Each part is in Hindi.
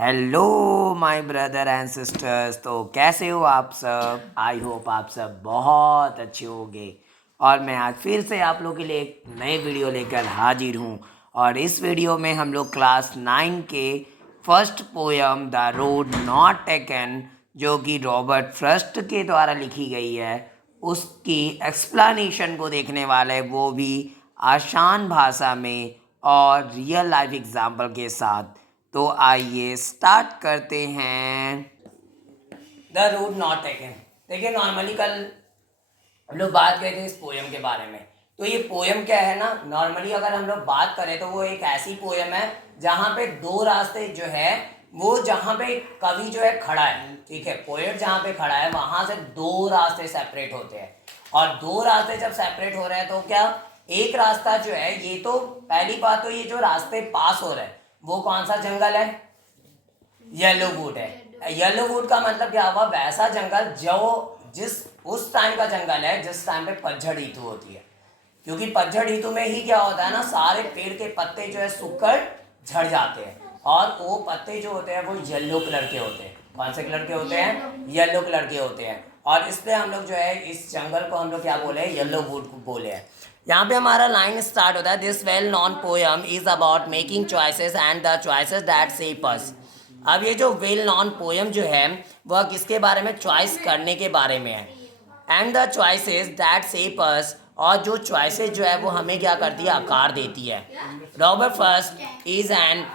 Hello my brother and sisters. तो कैसे हो आप सब? आई होप आप सब बहुत अच्छे होंगे। और मैं आज फिर से आप लोगों के लिए एक नए वीडियो लेकर हाजिर हूँ। और इस वीडियो में हम लोग क्लास 9 के first poem the road not taken, जो कि रॉबर्ट फ्रस्ट के द्वारा लिखी गई है, उसकी एक्सप्लेनेशन को देखने वाले, वो भी आसान भाषा में और रियल लाइफ एग्जाम्पल के साथ। तो आइए स्टार्ट करते हैं। The road not taken. देखिए, नॉर्मली कल हम लोग बात कर रहे थे इस पोयम के बारे में। तो ये पोयम क्या है ना, नॉर्मली अगर हम लोग बात करें तो वो एक ऐसी पोयम है जहाँ पे दो रास्ते जो है, वो जहाँ पे कवि जो है खड़ा है, ठीक है, पोएट जहाँ पे खड़ा है वहाँ से दो रास्ते सेपरेट होते हैं। और दो रास्ते जब सेपरेट हो रहे हैं तो क्या, एक रास्ता जो है, ये तो पहली बात तो ये जो रास्ते पास हो रहे हैं वो कौन सा जंगल है? येलो वुड है। येलो वुड का मतलब क्या हुआ? वैसा जंगल जो जिस उस टाइम का जंगल है जिस टाइम पे पतझड़ ऋतु होती है। क्योंकि पतझड़ ऋतु में ही क्या होता है ना, सारे पेड़ के पत्ते जो है सूखकर झड़ जाते हैं और वो पत्ते जो होते हैं वो येलो कलर के होते हैं। कौन से कलर के होते हैं? येलो कलर के होते हैं। और इसलिए हम लोग जो है इस जंगल को हम लोग क्या बोले? येलो वुड को बोले हैं। यहाँ पे हमारा लाइन स्टार्ट होता है, this well known poem is about making choices and the choices that shape us. अब ये जो वेल नॉन पोयम जो है वह किसके बारे में? चॉइस करने के बारे में है। And the choices that shape us, और जो चॉइसेस जो है वो हमें क्या करती है? आकार देती है। रॉबर्ट फर्स्ट इज एन,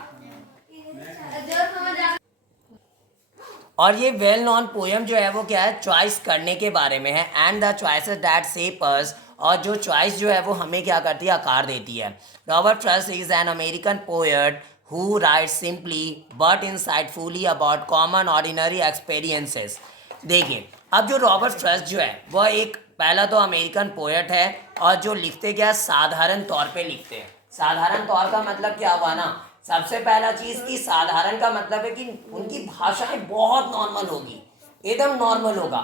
और ये वेल नॉन पोयम जो है वो क्या है? चॉइस करने के बारे में है। And the choices that shape us, और जो चॉइस जो है वो हमें क्या करती है? आकार देती है। Robert Frost is an American poet who writes simply but insightfully about common ordinary experiences। देखिए, अब जो रॉबर्ट फ्रॉस्ट जो है वह एक पहला तो अमेरिकन पोएट है, और जो लिखते क्या, साधारण तौर पे लिखते हैं। साधारण तौर का मतलब क्या हुआ ना, सबसे पहला चीज की साधारण का मतलब है कि उनकी भाषाएं बहुत नॉर्मल होगी, एकदम नॉर्मल होगा,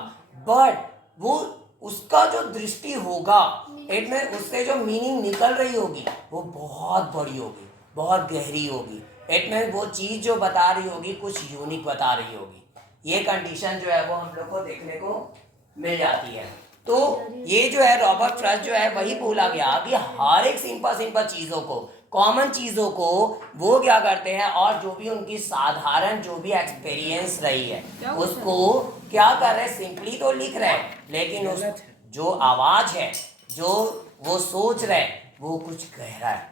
बट वो उसका जो दृष्टि होगा, इट में उससे जो मीनिंग निकल रही होगी वो बहुत बड़ी होगी, बहुत गहरी होगी। इट में वो चीज़ जो बता रही होगी कुछ यूनिक बता रही होगी। ये कंडीशन जो है वो हम लोग को देखने को मिल जाती है। तो ये जो है रॉबर्ट फ्रॉस्ट जो है वही बोला गया कि हर एक सिंपल सिंपल चीज़ों को, कॉमन चीज़ों को वो क्या करते हैं, और जो भी उनकी साधारण जो भी एक्सपीरियंस रही है उसको क्या कर रहे हैं? सिंपली तो लिख रहे हैं, लेकिन उस जो आवाज़ है, जो वो सोच रहे हैं वो कुछ गहरा है।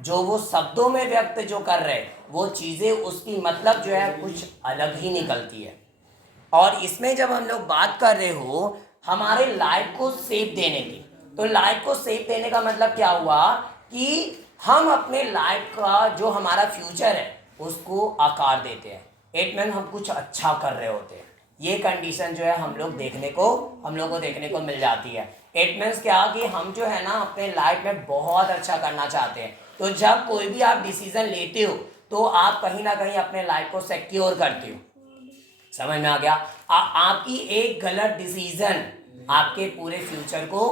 जो वो शब्दों में व्यक्त जो कर रहे वो चीज़ें, उसकी मतलब जो है कुछ अलग ही निकलती है। और इसमें जब हम लोग बात कर रहे हो हमारे लाइफ को शेप देने की, तो लाइफ को शेप देने का मतलब क्या हुआ कि हम अपने लाइफ का जो हमारा फ्यूचर है उसको आकार देते हैं। इट मीन हम कुछ अच्छा कर रहे होते हैं। ये कंडीशन जो है हम लोग को देखने को मिल जाती है। इट मीन्स क्या कि हम जो है ना अपने लाइफ में बहुत अच्छा करना चाहते हैं। तो जब कोई भी आप डिसीजन लेते हो तो आप कहीं ना कहीं अपने लाइफ को सिक्योर करते हो। समझ में आ गया? आपकी एक गलत डिसीजन आपके पूरे फ्यूचर को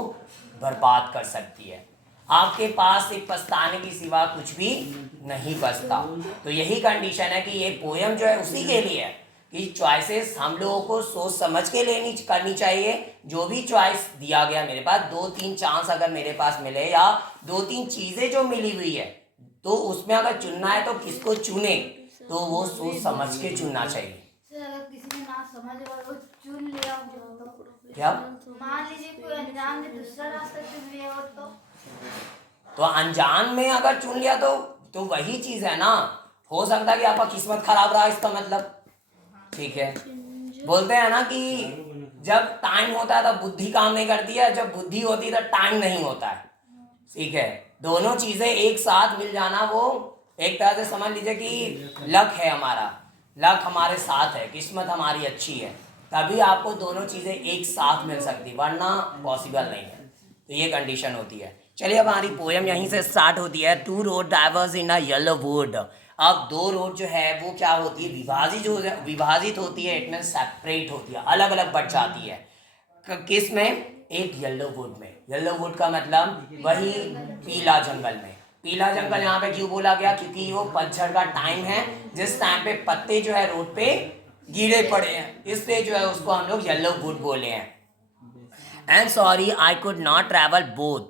बर्बाद कर सकती है। आपके पास सिर्फ पछताने की सिवा कुछ भी नहीं बचता। तो यही कंडीशन है कि ये पोयम जो है उसी के लिए है कि चॉइसेस हम लोगों को सोच समझ के करनी चाहिए। जो भी चॉइस दिया गया मेरे पास, 2-3 चांस अगर मेरे पास मिले या 2-3 चीज़ें जो मिली हुई है, तो उसमें अगर चुनना है तो किसको चुने, तो वो सोच समझ के चुनना चाहिए। किसी ने ना समझ और वो चुन लिया तो क्या? मान लीजिए कोई अनजान ने दूसरा रास्ता चुन लिया हो तो अनजान में अगर चुन लिया तो वही चीज है ना। हो सकता है कि आपका किस्मत खराब रहा, इसका मतलब, ठीक है। बोलते हैं ना कि जब टाइम होता है तब बुद्धि काम नहीं करती है, जब बुद्धि होती है तब टाइम नहीं होता है, ठीक है। दोनों चीजें एक साथ मिल जाना, वो एक तरह से समझ लीजिए कि लक है हमारा, लक हमारे साथ है, किस्मत हमारी अच्छी है, तभी आपको दोनों चीजें एक साथ मिल सकती, वरना पॉसिबल नहीं है। तो ये कंडीशन होती है। चलिए, अब हमारी पोयम यहीं से स्टार्ट होती है। Two road diverged in a yellow wood. अब दो रोड जो है वो क्या होती है? विभाजित होती है। इट मीन सेपरेट होती है, अलग अलग बढ़ जाती है। किस में? एक येलो वुड में। येलो वुड का मतलब वही पीला जंगल में। पीला जंगल यहाँ पे क्यों बोला गया, क्योंकि वो पतझड़ का टाइम है जिस टाइम पे पत्ते जो है रोड पे गिरे पड़े हैं, इसलिए जो है उसको हम लोग येलो वुड बोले हैं। And sorry I could not travel both,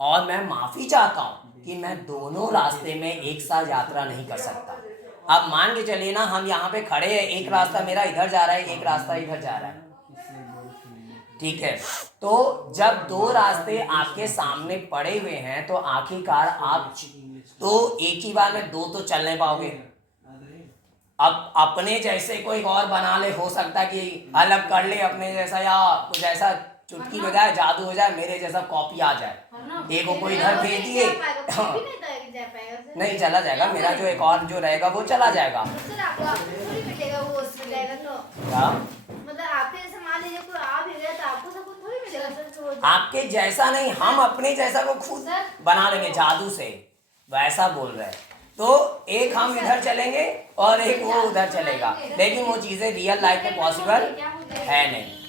और मैं माफी चाहता हूँ कि मैं दोनों रास्ते में एक साथ यात्रा नहीं कर सकता। अब मान के चलिए ना, हम यहाँ पे खड़े हैं, एक रास्ता मेरा इधर जा रहा है, एक रास्ता इधर जा रहा है, ठीक है। तो जब दो रास्ते आपके सामने पड़े हुए हैं तो आखिरकार आप तो एक ही बार में दो तो चल नहीं पाओगे। अब अपने जैसे कोई और बना ले, हो सकता है कि अलग कर ले अपने जैसा, या कुछ ऐसा चुटकी बजाए जादू हो जाए मेरे जैसा कॉपी आ जाए, एक को कोई इधर भेज दिए नहीं चला जाएगा, मेरा जो एक और जो रहेगा वो चला जाएगा। आपके जैसा नहीं, हम अपने जैसा को खुद बना लेंगे जादू से, वैसा बोल रहे हैं। तो एक हम इधर चलेंगे और एक वो उधर चलेगा, लेकिन वो चीजें रियल लाइफ में पॉसिबल है नहीं।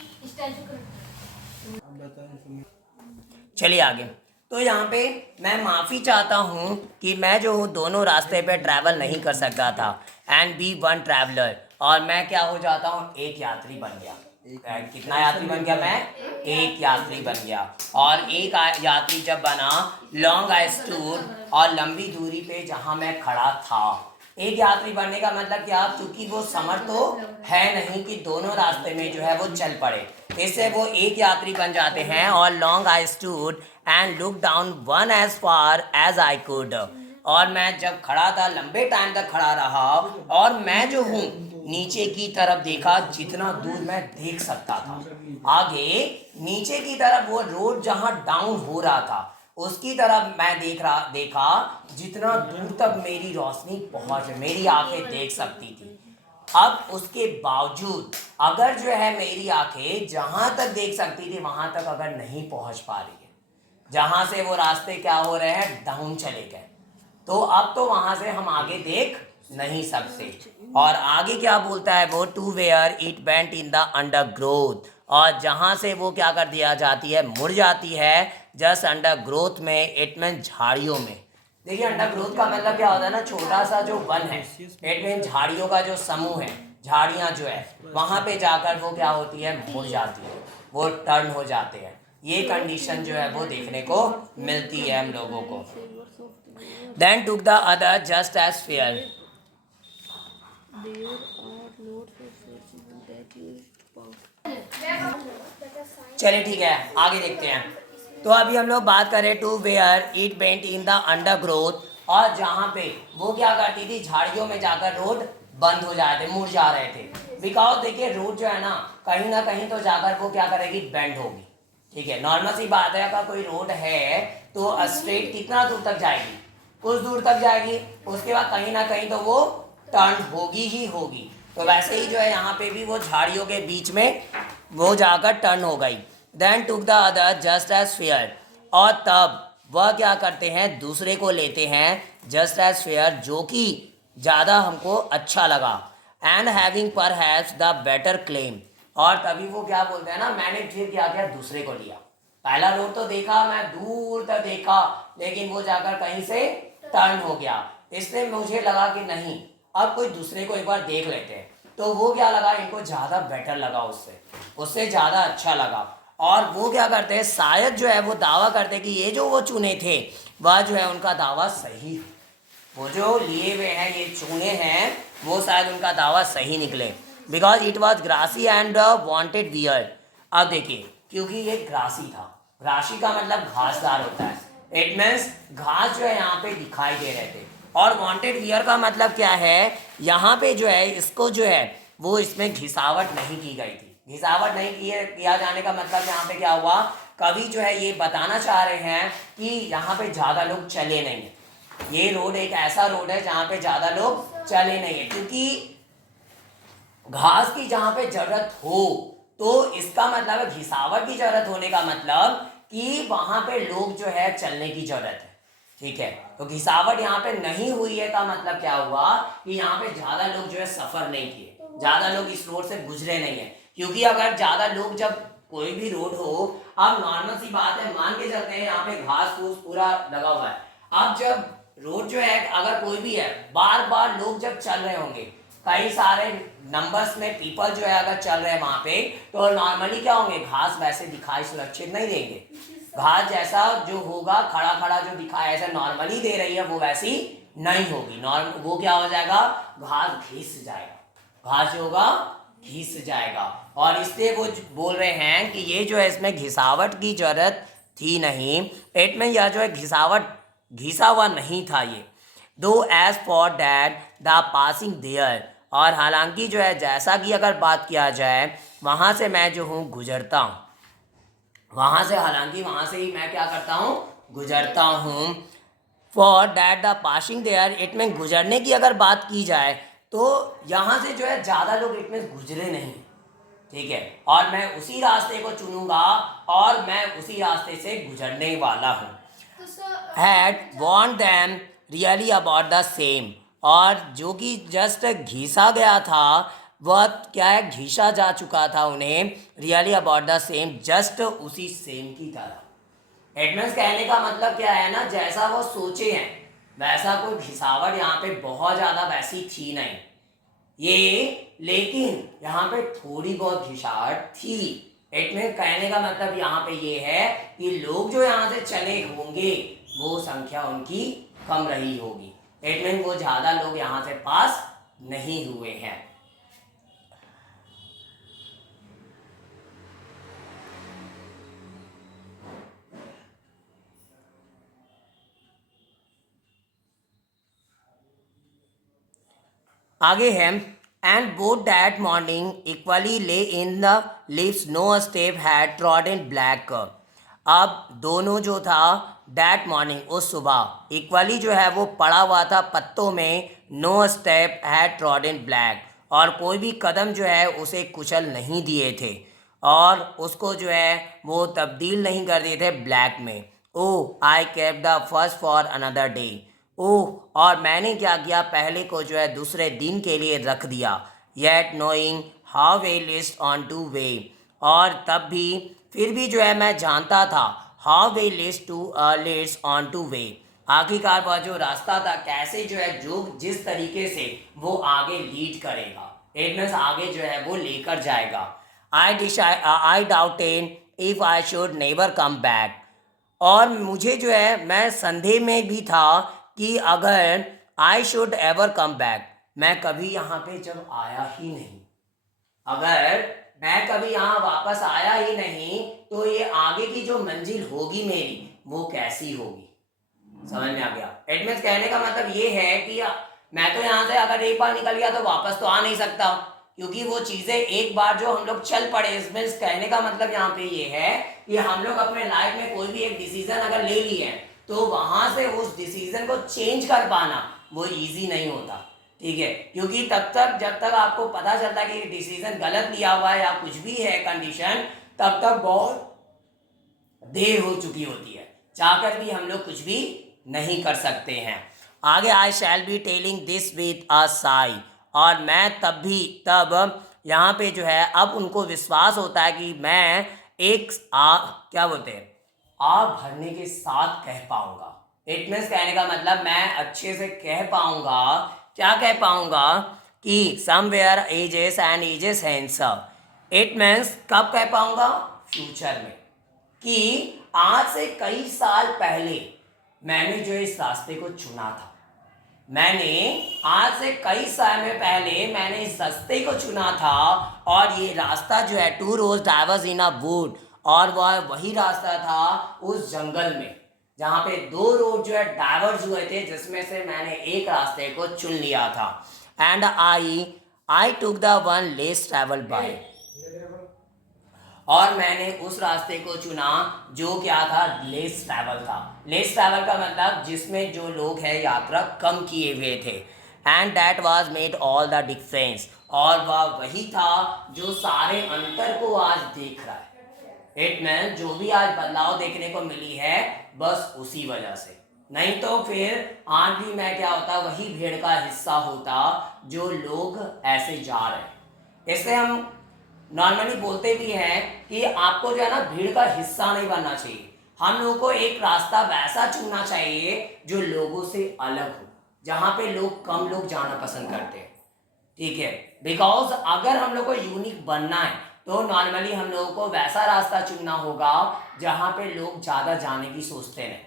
चलिए आगे। तो यहाँ पे मैं माफ़ी चाहता हूँ कि मैं जो हूँ दोनों रास्ते पे ट्रैवल नहीं कर सकता था, एंड बी वन ट्रैवलर, और मैं क्या हो जाता हूँ, एक यात्री बन गया। कितना यात्री बन गया मैं, एक यात्री बन गया। और एक यात्री जब बना, लॉन्ग आई स्टूड, और लंबी दूरी पे जहाँ मैं खड़ा था। एक यात्री बनने का मतलब क्या, क्योंकि वो समर्थ तो है नहीं कि दोनों रास्ते में जो है वो चल पड़े, इससे वो एक यात्री बन जाते हैं। और long I stood and look down one as far as I could, और मैं जब खड़ा था लंबे टाइम तक खड़ा रहा, और मैं जो हूँ नीचे की तरफ देखा जितना दूर मैं देख सकता था। आगे नीचे की तरफ वो रोड जहाँ डाउन हो रहा था उसकी तरफ मैं देखा जितना दूर तक मेरी रोशनी पहुंच, मेरी आंखें देख सकती थी। अब उसके बावजूद अगर जो है मेरी आंखें जहां तक देख सकती थी वहां तक अगर नहीं पहुंच पा रही है, जहां से वो रास्ते क्या हो रहे हैं, डाउन चले गए, तो अब तो वहां से हम आगे देख नहीं सकते। और आगे क्या बोलता है वो, to where it bent in the undergrowth, और जहां से वो क्या कर दिया जाती है, मुड़ जाती है जस्ट अंडर ग्रोथ में, इट मीन झाड़ियों में। देखिए अंडर ग्रोथ का मतलब क्या होता है ना, छोटा सा जो वन है, इट मीन झाड़ियों का जो समूह है, झाड़ियाँ जो है वहाँ पे जाकर वो क्या होती है, मुड़ जाती है, वो टर्न हो जाते हैं। ये कंडीशन जो है वो देखने को मिलती है हम लोगों को। Then took the other just as fair. चलिए ठीक है, आगे देखते हैं। तो अभी हम लोग बात करें to where it bent in the undergrowth, और जहाँ पे वो क्या करती थी, झाड़ियों में जाकर रोड बंद हो जाते, मुड़ जा रहे थे। बिकॉज देखिए रोड जो है ना कहीं तो जाकर वो क्या करेगी, बेंड होगी, ठीक है। नॉर्मल सी बात है, अगर कोई रोड है तो स्ट्रेट कितना दूर तक जाएगी, कुछ दूर तक जाएगी, उसके बाद कहीं ना कहीं तो वो टर्न होगी ही होगी। तो वैसे ही जो है यहाँ पे भी वो झाड़ियों के बीच में वो जाकर टर्न हो गई। Then took the other just as fair, और तब वह क्या करते हैं, दूसरे को लेते हैं जस्ट एज फेयर, जो कि ज़्यादा हमको अच्छा लगा, and having perhaps the better claim, और तभी वो क्या बोलते हैं ना, मैंने फिर क्या किया, दूसरे को लिया। पहला रोड तो देखा, मैं दूर तक देखा, लेकिन वो जाकर कहीं से टर्न हो गया, इसलिए मुझे लगा कि नहीं अब कोई दूसरे को एक बार देख लेते हैं। तो वो क्या लगा, इनको ज़्यादा बेटर लगा, उससे ज़्यादा अच्छा लगा। और वो क्या करते हैं, शायद जो है वो दावा करते हैं कि ये जो वो चुने थे वह जो है उनका दावा सही, वो जो लिए हुए हैं ये चुने हैं वो शायद उनका दावा सही निकले, because it was grassy and wanted wear. अब देखिए क्योंकि ये ग्रासी था, ग्रासी का मतलब घासदार होता है, इट मीन्स घास जो है यहाँ पे दिखाई दे रहे थे। और वांटेड वियर का मतलब क्या है, यहाँ पे जो है इसको जो है वो इसमें घिसावट नहीं की गई थी। घिसावट नहीं किया जाने का मतलब यहाँ पे क्या हुआ, कवि जो है ये बताना चाह रहे हैं कि यहाँ पे ज़्यादा लोग चले नहीं हैं, ये रोड एक ऐसा रोड है जहाँ पे ज़्यादा लोग चले नहीं है, क्योंकि घास की जहाँ पे जरूरत हो तो इसका मतलब है घिसावट की जरूरत होने का मतलब कि वहाँ पे लोग जो है चलने की जरूरत है, ठीक है। तो घिसावट यहाँ पे नहीं हुई है का मतलब क्या हुआ कि यहाँ पे ज्यादा लोग जो है सफर नहीं किए, ज्यादा लोग इस रोड से गुजरे नहीं है। क्योंकि अगर ज्यादा लोग, जब कोई भी रोड हो, अब नॉर्मल सी बात है, मान के चलते हैं यहाँ पे घास फूस पूरा लगा हुआ है, अब जब रोड जो है अगर कोई भी है, बार बार लोग जब चल रहे होंगे, कई सारे नंबर्स में पीपल जो है अगर चल रहे हैं वहां पे, तो नॉर्मली क्या होंगे, घास वैसे दिखाई सुरक्षित नहीं देंगे। घास जैसा जो होगा खड़ा खड़ा जो दिखाई ऐसा नॉर्मली दे रही है वो वैसी नहीं होगी। वो क्या हो जाएगा, घास घिस जाएगा, घास जो होगा घिस जाएगा। और इसलिए वो बोल रहे हैं कि ये जो है इसमें घिसावट की जरूरत थी नहीं। इट में यह जो है घिसावट घिसा हुआ नहीं था ये। Though as for that the passing there, और हालांकि जो है जैसा कि अगर बात किया जाए वहाँ से मैं जो हूँ गुजरता हूँ, वहाँ से हालांकि वहाँ से ही मैं क्या करता हूँ, गुजरता हूँ। For that the passing there, इट में गुजरने की अगर बात की जाए तो यहाँ से जो है ज़्यादा लोग इट में गुजरे नहीं, ठीक है, और मैं उसी रास्ते को चुनूंगा और मैं उसी रास्ते से गुजरने वाला हूँ। तो sir had want them really about the same, और जो कि जस्ट घिसा गया था वह क्या है, घिसा जा चुका था उन्हें, really about the same, just उसी सेम की तरह। एडमेंस कहने का मतलब क्या है ना, जैसा वो सोचे हैं वैसा कोई घिसावट यहाँ पे बहुत ज़्यादा वैसी थी नहीं ये, लेकिन यहाँ पे थोड़ी बहुत घिसावट थी। इट में कहने का मतलब यहाँ पे ये है कि लोग जो यहाँ से चले होंगे वो संख्या उनकी कम रही होगी। इट में वो ज़्यादा लोग यहाँ से पास नहीं हुए हैं। आगे है, and both that morning equally lay in the leaves no step had trodden black. अब दोनों जो था दैट मॉर्निंग उस सुबह इक्वली जो है वो पड़ा हुआ था पत्तों में, no step had trodden black, और कोई भी कदम जो है उसे कुचल नहीं दिए थे और उसको जो है वो तब्दील नहीं कर दिए थे ब्लैक में। Oh I kept the first for another day, oh और मैंने क्या किया, पहले को जो है दूसरे दिन के लिए रख दिया। Yet knowing how way list on two way, और तब भी फिर भी जो है मैं जानता था how way list on two way, आखिरकार वह जो रास्ता था कैसे जो है जो जिस तरीके से वो आगे लीड करेगा, इट मीन्स आगे जो है वो लेकर जाएगा। आई doubted if I should never come back, और मुझे जो है मैं संदेह में भी था कि अगर I should ever come back, मैं कभी यहाँ पे जब आया ही नहीं, अगर मैं कभी यहाँ वापस आया ही नहीं तो ये आगे की जो मंजिल होगी मेरी वो कैसी होगी। समझ में आ गया। इट मीन्स कहने का मतलब ये है कि मैं तो यहाँ से अगर एक बार निकल गया तो वापस तो आ नहीं सकता, क्योंकि वो चीज़ें एक बार जो हम लोग चल पड़े, इसमें कहने का मतलब यहाँ पे ये है कि हम लोग अपने लाइफ में कोई भी एक डिसीजन अगर ले लिए तो वहाँ से उस डिसीजन को चेंज कर पाना वो इजी नहीं होता, ठीक है, क्योंकि तब तक जब तक आपको पता चलता है कि डिसीजन गलत लिया हुआ है या कुछ भी है कंडीशन, तब तक बहुत देर हो चुकी होती है, चाहकर भी हम लोग कुछ भी नहीं कर सकते हैं। आगे I shall be telling this with a sigh, और मैं तब यहाँ पे जो है अब उनको विश्वास होता है कि मैं एक क्या बोलते हैं आ भरने के साथ कह पाऊंगा। इट मीन्स कहने का मतलब मैं अच्छे से कह पाऊंगा, क्या कह पाऊंगा कि somewhere ages and ages hence, it means कब कह पाऊंगा, फ्यूचर में, कि आज से कई साल पहले मैंने जो इस रास्ते को चुना था, मैंने आज से कई समय पहले मैंने इस रास्ते को चुना था, और ये रास्ता जो है two roads diverged in a wood, और वह वही रास्ता था उस जंगल में जहाँ पे दो रोड जो है डाइवर्स हुए थे, जिसमें से मैंने एक रास्ते को चुन लिया था। And I took the one less travel by, और मैंने उस रास्ते को चुना जो क्या था, लेस ट्रैवल था। लेस ट्रैवल का मतलब जिसमें जो लोग हैं यात्रा कम किए हुए थे। And that was made all the difference, और वह वही था जो सारे अंतर को आज देख रहा है। इट मीन जो भी आज बदलाव देखने को मिली है बस उसी वजह से, नहीं तो फिर आज भी मैं क्या होता, वही भीड़ का हिस्सा होता जो लोग ऐसे जा रहे हैं। इससे हम नॉर्मली बोलते भी हैं कि आपको जो है ना भीड़ का हिस्सा नहीं बनना चाहिए, हम लोगों को एक रास्ता वैसा चुनना चाहिए जो लोगों से अलग हो, जहाँ पे कम लोग जाना पसंद करते हैं, ठीक है। बिकॉज अगर हम लोग को यूनिक बनना है तो नॉर्मली हम लोगों को वैसा रास्ता चुनना होगा जहाँ पे लोग ज़्यादा जाने की सोचते हैं,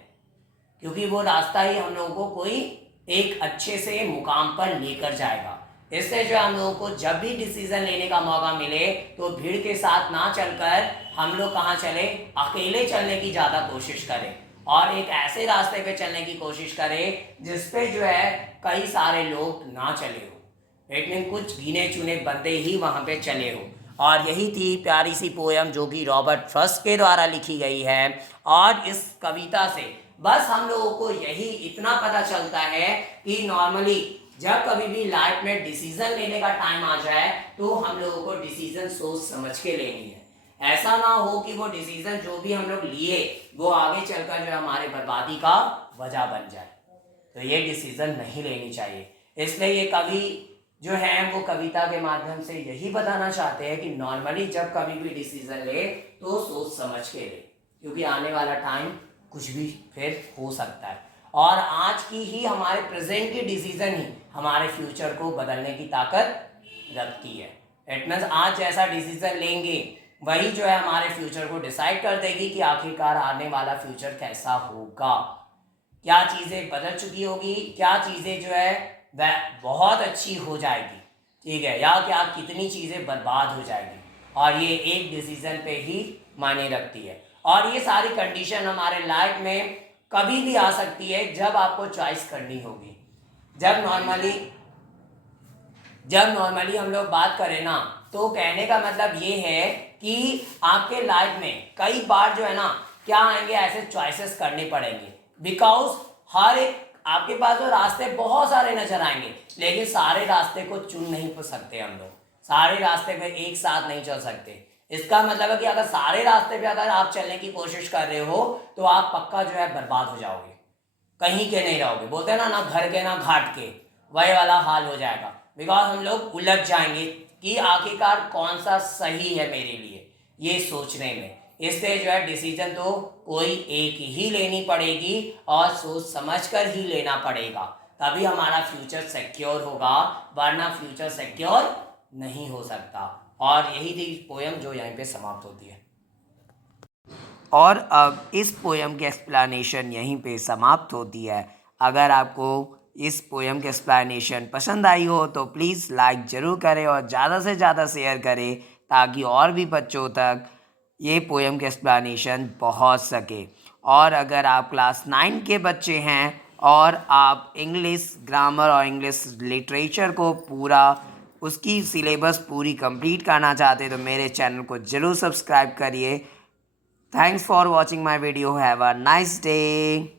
क्योंकि वो रास्ता ही हम लोगों को कोई एक अच्छे से मुकाम पर लेकर जाएगा। इससे जो हम लोगों को जब भी डिसीजन लेने का मौका मिले तो भीड़ के साथ ना चलकर हम लोग कहाँ चले, अकेले चलने की ज़्यादा कोशिश करें और एक ऐसे रास्ते पे चलने की कोशिश करें जिसपे जो है कई सारे लोग ना चले हो, इट मीन कुछ गिने चुने बंदे ही वहाँ पे चले हो। और यही थी प्यारी सी पोयम जो कि रॉबर्ट फ्रॉस्ट के द्वारा लिखी गई है। और इस कविता से बस हम लोगों को यही इतना पता चलता है कि नॉर्मली जब कभी भी लाइफ में डिसीजन लेने का टाइम आ जाए तो हम लोगों को डिसीजन सोच समझ के लेनी है। ऐसा ना हो कि वो डिसीजन जो भी हम लोग लिए वो आगे चलकर जो हमारे बर्बादी का वजह बन जाए, तो ये डिसीजन नहीं लेनी चाहिए। इसलिए ये कवि जो है वो कविता के माध्यम से यही बताना चाहते हैं कि नॉर्मली जब कभी भी डिसीजन ले तो सोच समझ के ले, क्योंकि आने वाला टाइम कुछ भी फिर हो सकता है और आज की ही हमारे प्रेजेंट की डिसीजन ही हमारे फ्यूचर को बदलने की ताकत रखती है। इट मीन्स आज जैसा डिसीजन लेंगे वही जो है हमारे फ्यूचर को डिसाइड कर देगी कि आखिरकार आने वाला फ्यूचर कैसा होगा, क्या चीज़ें बदल चुकी होगी, क्या चीज़ें जो है वह बहुत अच्छी हो जाएगी, ठीक है, या क्या कितनी चीज़ें बर्बाद हो जाएगी। और ये एक डिसीजन पे ही मायने रखती है। और ये सारी कंडीशन हमारे लाइफ में कभी भी आ सकती है जब आपको चॉइस करनी होगी। जब नॉर्मली हम लोग बात करें ना तो कहने का मतलब ये है कि आपके लाइफ में कई बार जो है ना क्या आएंगे, ऐसे चॉइसेस करने पड़ेंगे। बिकॉज हर एक आपके पास जो रास्ते बहुत सारे नजर आएंगे, लेकिन सारे रास्ते को चुन नहीं सकते हम लोग, सारे रास्ते पे एक साथ नहीं चल सकते। इसका मतलब है कि अगर सारे रास्ते पे अगर आप चलने की कोशिश कर रहे हो तो आप पक्का जो है बर्बाद हो जाओगे, कहीं के नहीं रहोगे। बोलते हैं ना घर के ना घाट के, वही वाला हाल हो जाएगा। बिकॉज हम लोग उलझ जाएंगे कि आखिरकार कौन सा सही है मेरे लिए, ये सोचने में। इससे जो है डिसीजन तो कोई एक ही लेनी पड़ेगी और सोच समझकर ही लेना पड़ेगा, तभी हमारा फ्यूचर सिक्योर होगा, वरना फ्यूचर सिक्योर नहीं हो सकता। और यही थी पोयम जो यहीं पे समाप्त होती है। और अब इस पोयम की एक्सप्लेनेशन यहीं पे समाप्त होती है। अगर आपको इस पोयम की एक्सप्लेनेशन पसंद आई हो तो प्लीज़ लाइक ज़रूर करें और ज़्यादा से ज़्यादा शेयर करें ताकि और भी बच्चों तक ये पोयम की एक्सप्लेनेशन पहुंच सके। और अगर आप क्लास 9 के बच्चे हैं और आप इंग्लिश ग्रामर और इंग्लिश लिटरेचर को पूरा उसकी सिलेबस पूरी कंप्लीट करना चाहते हैं तो मेरे चैनल को ज़रूर सब्सक्राइब करिए। Thanks for watching my video. Have a nice day.